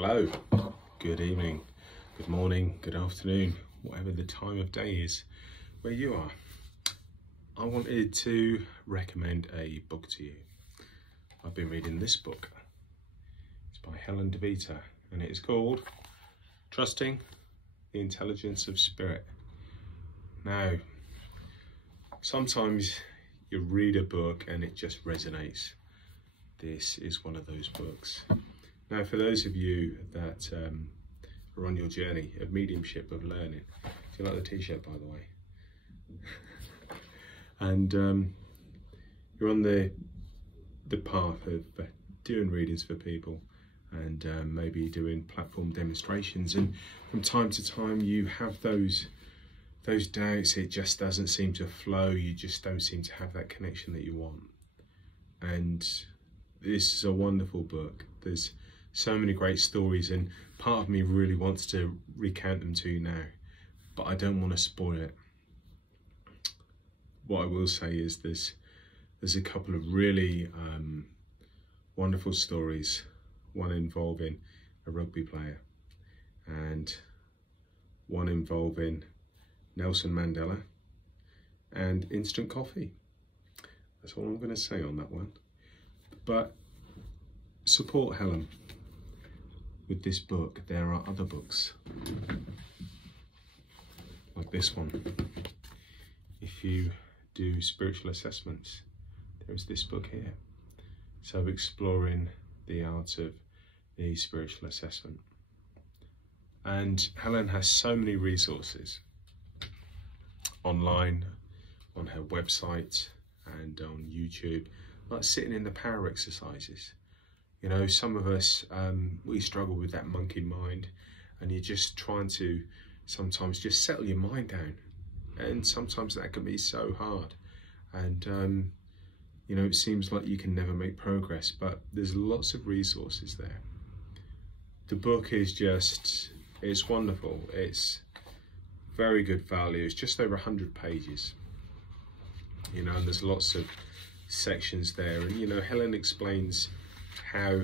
Hello, good evening, good morning, good afternoon, whatever the time of day is where you are. I wanted to recommend a book to you. I've been reading this book. It's by Helen DaVita and it is called Trusting the Intelligence of Spirit. Now, sometimes you read a book and it just resonates. This is one of those books. Now, for those of you that are on your journey of mediumship, of learning, do you like the t-shirt, by the way? And you're on the path of doing readings for people and maybe doing platform demonstrations, and from time to time you have those doubts. It just doesn't seem to flow. You just don't seem to have that connection that you want. And this is a wonderful book. There's so many great stories, and part of me really wants to recount them to you now, but I don't want to spoil it. What I will say is there's a couple of really wonderful stories, one involving a rugby player and one involving Nelson Mandela and instant coffee. That's all I'm going to say on that one. But support Helen with this book. There are other books like this one. If you do spiritual assessments, there's this book here. So exploring the art of the spiritual assessment. And Helen has so many resources online, on her website and on YouTube, like sitting in the power exercises. You know, some of us, we struggle with that monkey mind, and you're just trying to sometimes just settle your mind down. And sometimes that can be so hard. And, you know, it seems like you can never make progress, but there's lots of resources there. The book is just, it's wonderful. It's very good value. It's just over 100 pages, you know, and there's lots of sections there. And, you know, Helen explains how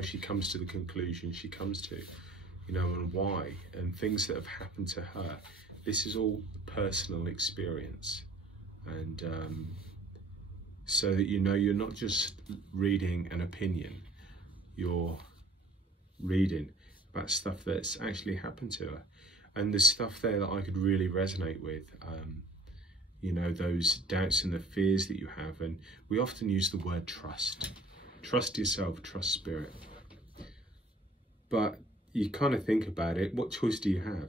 she comes to the conclusion she comes to, you know, and why, and things that have happened to her. This is all personal experience. And so that, you know, you're not just reading an opinion, you're reading about stuff that's actually happened to her. And there's stuff there that I could really resonate with, you know, those doubts and the fears that you have. And we often use the word trust. Trust yourself, trust spirit. But you kind of think about it, what choice do you have?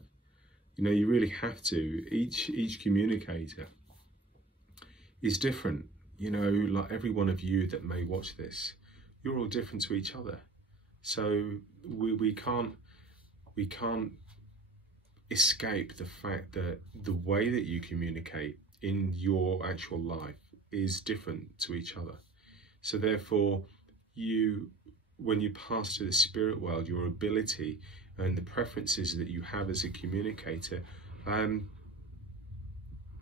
You know, you really have to. Each communicator is different. You know, like every one of you that may watch this, you're all different to each other. So we can't escape the fact that the way that you communicate in your actual life is different to each other. So therefore, when you pass to the spirit world, your ability and the preferences that you have as a communicator,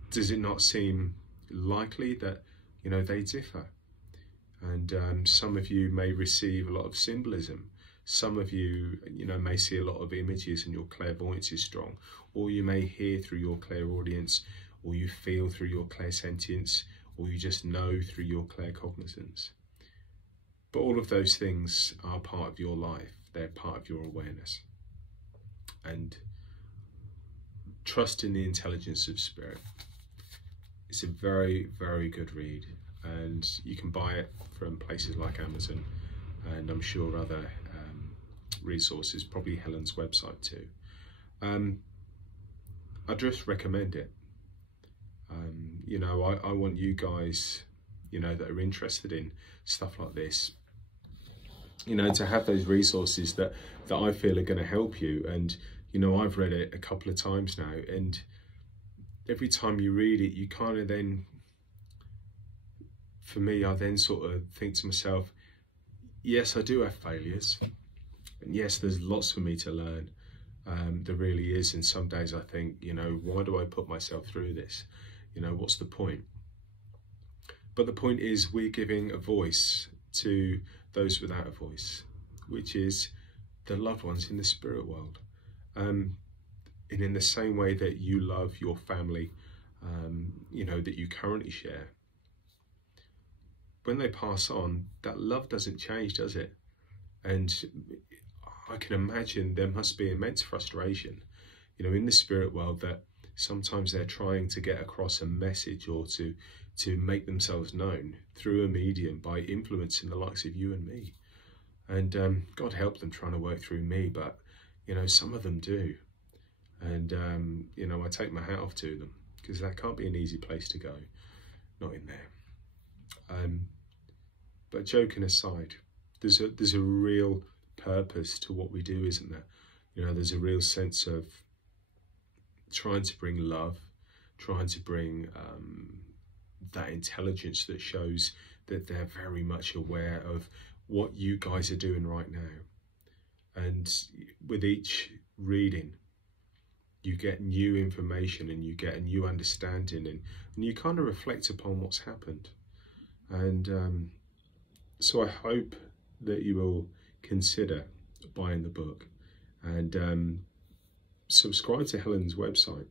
does it not seem likely that, you know, they differ? And some of you may receive a lot of symbolism. Some of you, you know, may see a lot of images and your clairvoyance is strong, or you may hear through your clairaudience, or you feel through your clairsentience, or you just know through your claircognizance. But all of those things are part of your life. They're part of your awareness. And trust in the intelligence of spirit. It's a very, very good read. And you can buy it from places like Amazon, and I'm sure other resources, probably Helen's website too. I just recommend it. You know, I want you guys, you know, that are interested in stuff like this, you know, to have those resources that I feel are going to help you. And, you know, I've read it a couple of times now, and every time you read it, you kind of then, for me, I then sort of think to myself, yes, I do have failures, and yes, there's lots for me to learn. There really is. And some days I think, you know, why do I put myself through this? You know, what's the point? But the point is, we're giving a voice to those without a voice, which is the loved ones in the spirit world. And in the same way that you love your family, you know, that you currently share, when they pass on, that love doesn't change, does it? And I can imagine there must be immense frustration, you know, in the spirit world, that sometimes they're trying to get across a message or to make themselves known through a medium by influencing the likes of you and me. And God help them trying to work through me, but, you know, some of them do. And, you know, I take my hat off to them, because that can't be an easy place to go, not in there. But joking aside, there's a real purpose to what we do, isn't there? You know, there's a real sense of trying to bring love, trying to bring that intelligence that shows that they're very much aware of what you guys are doing right now. And with each reading, you get new information and you get a new understanding, and you kind of reflect upon what's happened. And so I hope that you will consider buying the book and subscribe to Helen's website.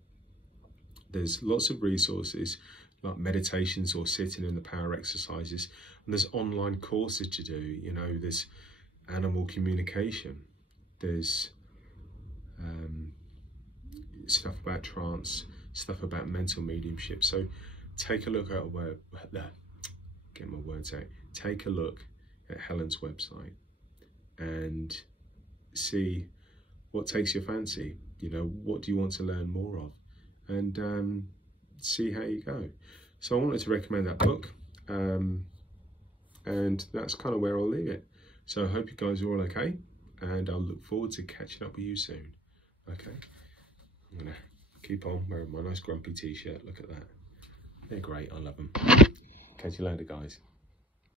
There's lots of resources like meditations or sitting in the power exercises, and there's online courses to do. You know, there's animal communication, there's stuff about trance, stuff about mental mediumship. So take a look at get my words out. Take a look at Helen's website and see what takes your fancy. You know, what do you want to learn more of, and see how you go. So I wanted to recommend that book, and that's kind of where I'll leave it. So I hope you guys are all okay, and I'll look forward to catching up with you soon. Okay, I'm gonna keep on wearing my nice grumpy t-shirt. Look at that, they're great, I love them. Catch you later, guys.